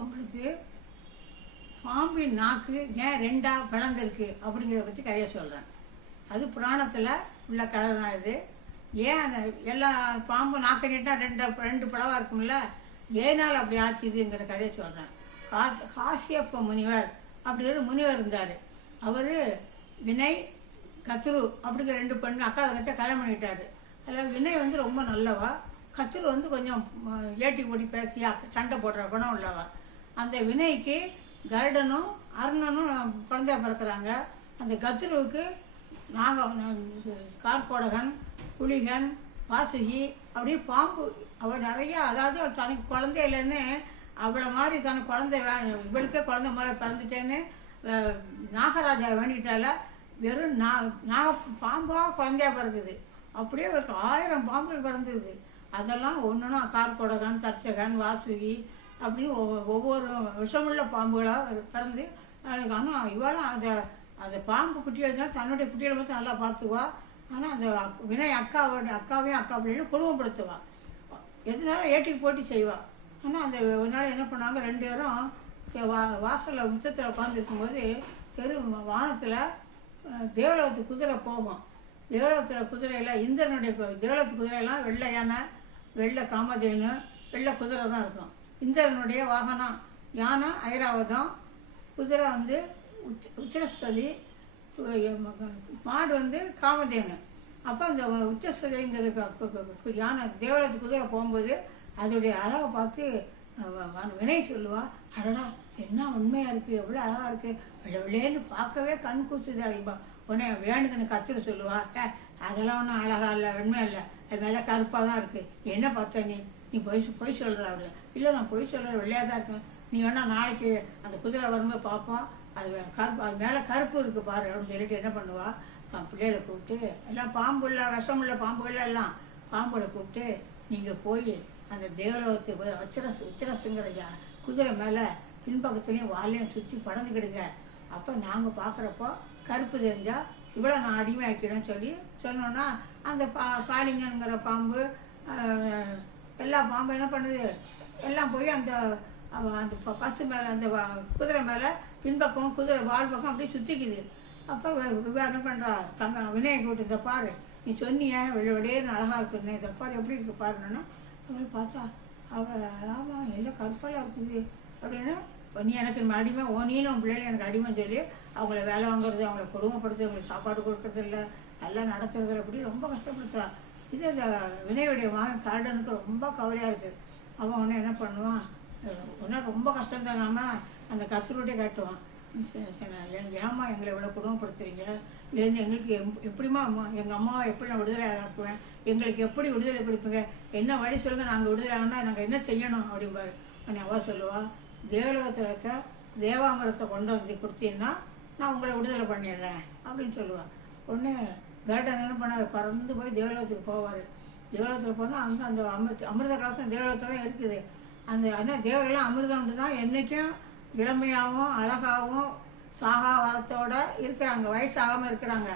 உங்களுக்கு பாம்பின் நாக்கு ஏன் ரெண்டாக பிளந்திருக்கு அப்படிங்கிறத பற்றி கதையை சொல்கிறேன் அது புராணத்தில் உள்ள கதை தான் இது. ஏன் அந்த எல்லா பாம்பு நாக்கு நீட்டா ரெண்டு ரெண்டு பிளவாக இருக்கும்ல? ஏனால் அப்படி ஆச்சுதுங்கிற கதையை சொல்கிறேன் கா காசியப்ப முனிவர் அப்படிங்கிற முனிவர் இருந்தார். அவர் வினய் கத்ரு அப்படிங்கிற ரெண்டு பெண்ணு அக்கா கச்சா கல்யாணம் பண்ணிட்டார் அதில் வினய் வந்து ரொம்ப நல்லவா? கத்ரு வந்து கொஞ்சம் ஏட்டி போட்டி பேசி சண்டை போடுற குணம் உள்ளவா? அந்த வினைக்கு கருடனும் அருணனும் குழந்தையா பிறக்கிறாங்க. அந்த கத்ருவுக்கு நாக கார்கோடகன் புலிகன் வாசுகி அப்படியே பாம்பு. அவள் நிறையா அதாவது தனக்கு குழந்தையிலேருந்து அவளை மாதிரி தனக்கு குழந்தை வே- இவளுக்கே குழந்தை மாதிரி பிறந்துட்டேன்னு நாகராஜா வேண்டிட்டால வெறும் நா நாக பாம்பாக குழந்தையா பிறந்தது. அப்படியே அவளுக்கு ஆயிரம் பாம்புகள் பிறந்தது. அதெல்லாம் ஒன்றுனா கார்கோடகன் தச்சகன் வாசுகி அப்படின்னு ஒவ்வொரு விஷமுள்ள பாம்புகளாக பிறந்து ஆனால் இவளும் அந்த அந்த பாம்பு குட்டியாக தான் தன்னுடைய குட்டிகளை பார்த்து நல்லா பார்த்துக்குவா. ஆனால் அந்த வினய் அக்காவோட அக்காவையும் அக்கா பிள்ளைகளும் குடும்பப்படுத்துவா. எதுனாலும் ஏட்டிக்கு போட்டி செய்வா. ஆனால் அந்த ஒரு நாள் என்ன பண்ணாங்க ரெண்டு பேரும் வா வாசலில் முத்தத்தில் உட்காந்துருக்கும்போது தெரு வானத்தில் தேவலோகத்து குதிரை போகும். தேவலோகத்தில் குதிரையில் இந்திரனுடைய தேவலோகத்து குதிரையெல்லாம் வெள்ளை யானை வெள்ளை காமதேனு வெள்ளை குதிரை தான் இருக்கும். இந்திரனுடைய வாகனம். யானை ஐராவதம். குதிரை வந்து உச்ச உச்சஸ்தலி மாடு வந்து காமதேனு. அப்போ அந்த உச்சஸ்தலிங்கிறது யானை தேவலத்து குதிரை போகும்போது அதோடைய அழகை பார்த்து வினை வினய் சொல்லுவா. அடடா என்ன உண்மையாக இருக்குது எவ்வளோ அழகாக இருக்குது வெள்ளை பார்க்கவே கண் கூச்சுது அப்படிம்பா உடனே வேணுதுன்னு கத்துரு சொல்லுவா. அதெல்லாம் ஒன்றும் அழகாக இல்லை உண்மையாக இல்லை. அது மேலே கருப்பாக தான் இருக்குது என்ன பார்த்த நீ? நீ பொய் பொய் சொல்கிற அப்படி இல்லை நான் பொய் சொல்கிற வெள்ளையாக தான் இருக்கேன். நீ வேணால் நாளைக்கு அந்த குதிரை வரும்போது பார்ப்போம் அது கருப்பு அது மேலே கருப்பு இருக்குது பாரு அப்படின்னு சொல்லிட்டு என்ன பண்ணுவா? தான் பிள்ளைகளை கூப்பிட்டு எல்லாம் பாம்புள்ள உள்ள பாம்புகள்லாம் எல்லாம். பாம்புகளை கூப்பிட்டு நீங்கள் போய் அந்த தேவலோகத்தை போய் உச்சரஸ் உச்சரசுங்கிற குதிரை மேலே பின்பக்கத்துலேயும் வாலையும் சுற்றி படந்துக்கிடுங்க அப்போ நாங்கள் பார்க்குறப்போ கருப்பு தெரிஞ்சால் இவ்வளோ நான் அடிமையாக்கிறேன்னு சொல்லி சொன்னோன்னா அந்த பா காளிங்கங்கிற பாம்பு எல்லா பாம்பு என்ன பண்ணுது? எல்லாம் போய் அந்த அந்த ப- பசு மேலே அந்த குதிரை மேலே பின்பக்கம் குதிரை வால் பக்கம் அப்படியே சுற்றிக்குது அப்போ வேறு என்ன பண்ணுறா தங்க வினயை கூட்டு இதை பாரு நீ சொன்னியே வெளியே அழகாக இருக்குன்னு இதை பாரு எப்படி இருக்கு பாருன்னா அவள் பார்த்தா அவள் ஆமாம் எல்லாம் கருப்பாலாக இருக்குது. அப்படின்னு நீ எனக்கு அடிமை ஓ நீனும் உன் பிள்ளைகள் எனக்கு அடிமைன்னு சொல்லி அவங்கள வேலை வாங்குறது அவங்கள குடும்பப்படுத்துறது அவங்களுக்கு சாப்பாடு கொடுக்கறது இல்லை நல்லா நடத்துறது அப்படி ரொம்ப கஷ்டப்படுத்துறா. இது அந்த வினையுடைய மகன் கார்டனுக்கு ரொம்ப கவலையாக இருக்குது அவன் உடனே என்ன பண்ணுவான்? உடனே ரொம்ப கஷ்டம் தாங்காம அந்த கத்தருடைய காட்டுவான். சரி, சரி, ஏம்மா எங்களை இவ்வளோ குடும்பப்படுத்துறீங்க இதுலேருந்து எங்களுக்கு எப்- எப்படிம்மா அம்மா எங்கள் அம்மாவை எப்படி நான் விடுதலை ஆக்குவேன்? எங்களுக்கு எப்படி விடுதலை கொடுப்பீங்க? என்ன வழி சொல்லுங்கள் நாங்கள் விடுதலை ஆகணும்னா நாங்கள் என்ன செய்யணும் அப்படிம்பாரு. உடனே அவள் சொல்லுவாள் தேவலோகத்தில் இருக்க தேவாமிரத்தை கொண்டு வந்து கொடுத்தீங்கன்னா நான் உங்களை விடுதலை பண்ணிடுறேன். அப்படின்னு சொல்லுவாள் உடனே கருடன் என்ன பண்ணார்? பறந்து போய் தேவலோகத்துக்கு போவார். தேவலோகத்தில் போனால் அங்கே அந்த அமிர்த அமிர்த கலசம் தேவலோகத்தில் தான் இருக்குது. அந்த அதான் தேவரெல்லாம் அமிர்தம் வந்து தான் என்றைக்கும் இளமையாகவும் அழகாகவும் சாகா வரத்தோட இருக்கிறாங்க. வயசாகாமல் இருக்கிறாங்க.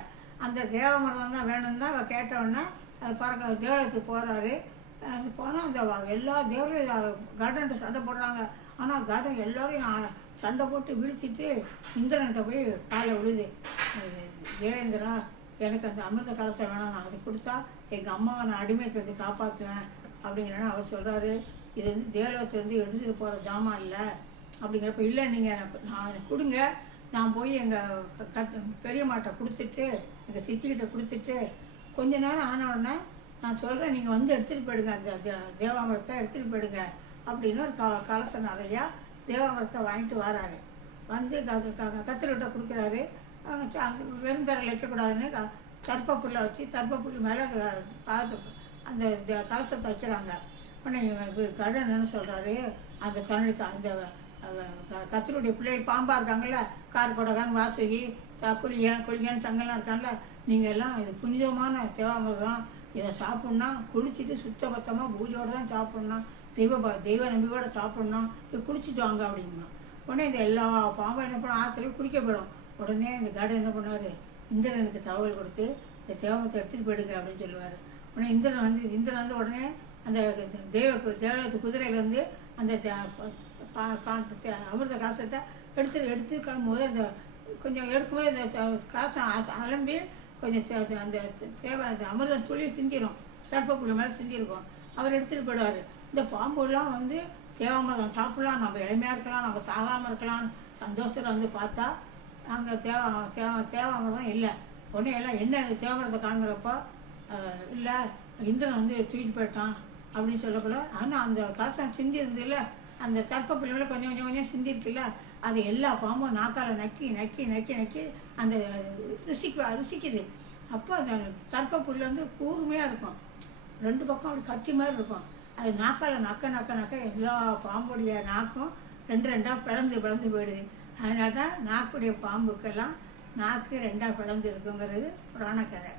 அந்த தேவமிரதம் தான் வேணும்னு தான் அவள் கேட்டவுடனே அது பறக்க தேவலத்துக்கு போகிறாரு அது போனால் அந்த எல்லா தேவரையும் கார்டன்ட்ட சண்டை போடுறாங்க. ஆனால் கார்டன் எல்லோரையும் சண்டை போட்டு வீழ்த்திட்டு இந்திரன்ட்ட போய் காலை விழுது. தேவேந்திரா எனக்கு அந்த அமிர்த கலசம் வேணாம் நான் அது கொடுத்தா எங்கள் அம்மாவை நான் அடிமையத்திலிருந்து காப்பாற்றுவேன் அப்படிங்கிறனா அவர் சொல்கிறாரு இது வந்து தேவலோகத்துலேருந்து எடுத்துகிட்டு போகிற ஜாமான் இல்லை அப்படிங்கிறப்ப இல்லை நீங்கள் எனக்கு நான் கொடுங்க. நான் போய் எங்கள் கத் பெரியம்மாட்ட கொடுத்துட்டு எங்கள் சித்திக்கிட்ட கொடுத்துட்டு கொஞ்ச நேரம் ஆன உடனே நான் சொல்கிறேன் நீங்கள் வந்து எடுத்துகிட்டு போயிடுங்க அந்த தேவாமரத்தை தேவாமிரத்தை எடுத்துகிட்டு போயிடுங்க அப்படின்னு ஒரு க கலசம் நிறையா தேவாமிரத்தை வாங்கிட்டு வராரு. வந்து கத்திரிட்ட கொடுக்குறாரு. வெறுந்தரையில் வைக்கக்கூடாதுன்னு க- சர்ப்ப புல்லை வச்சு சர்ப்ப புல் மேலே பாதத்தை அந்த கலசத்தை வைக்கிறாங்க. உடனே கடன்னு கடன் சொல்கிறாரு அந்த தமிழ் அந்த கத்தருடைய பிள்ளைகள் பாம்பாக இருக்காங்கல்ல கார் கார்கொடகன் வாசுகி ச குளியன் குளியன் சங்கெல்லாம் இருக்காங்கல்ல நீங்கள் எல்லாம் இது புனிதமான தேவாமிரதம். இதை சாப்பிட்ணுன்னா குளிச்சுட்டு சுத்தபத்தமாக பூஜையோடு தான் சாப்பிட்ணும். தெய்வ ப- தெய்வ நம்பிக்கையோடு சாப்பிட்ணும். இப்போ குளிச்சுட்டு வாங்க அப்படின்னா. உடனே இந்த எல்லா பாம்பும் என்ன பண்ணும்? ஆற்றுல குளிக்க போயிடும். உடனே இந்த கார்டன் என்ன பண்ணார் இந்திரனுக்கு தகவல் கொடுத்து இந்த தேவமத்தை எடுத்துகிட்டு போயிடுங்க அப்படின்னு சொல்லுவார். உடனே இந்திரன் வந்து இந்திரன் வந்து உடனே அந்த தேவ தேவத்து குதிரையில் வந்து அந்த பா- அமிர்த காசத்தை எடுத்து எடுத்து கிளம்பும்போது அந்த கொஞ்சம் எடுக்கும்போது அந்த காசை அச- அலம்பி கொஞ்சம் அந்த தேவை அந்த அமிர்தம் துளி சிந்திரும். சர்ப்பப்புள்ள மேலே சிந்திருக்கும். அவர் எடுத்துகிட்டு போயிடுவார். இந்த பாம்புலாம் வந்து தேவாமிரதம் சாப்பிடலாம். நம்ம இளமையாக இருக்கலாம். நம்ம சாகாமல் இருக்கலாம். சந்தோஷத்தில் வந்து பார்த்தா அங்கே தேவ தேவ தேவாமிர்தம் இல்லை. உடனே எல்லாம் என்ன இது காண்கிறப்போ இல்லை இந்திரன் வந்து தூக்கிட்டு போயிட்டான் அப்படின்னு சொல்லக்கூட ஆனால் அந்த கலசம் சிந்தி இருந்ததுல அந்த தர்ப்ப பிள்ளைகளை கொஞ்சம் கொஞ்சம் கொஞ்சம் சிந்திருக்குல்ல அது எல்லா பாம்பும் நாக்கால் நக்கி நக்கி நக்கி நக்கி அந்த ருசிக்கு ருசிக்குது. அப்போ அந்த தர்ப்ப புல் வந்து கூர்மையாக இருக்கும். ரெண்டு பக்கம் அப்படி கத்தி மாதிரி இருக்கும். அது நாக்கால் நக்க நக்க நக்க எல்லா பாம்புடைய நாக்கும் ரெண்டு ரெண்டாக பிளந்து பிளந்து போயிடுது. அதனால தான் நாக்குடைய பாம்புக்கெல்லாம் நாக்கு ரெண்டாக பிளந்து இருக்குங்கிறது புராண கதை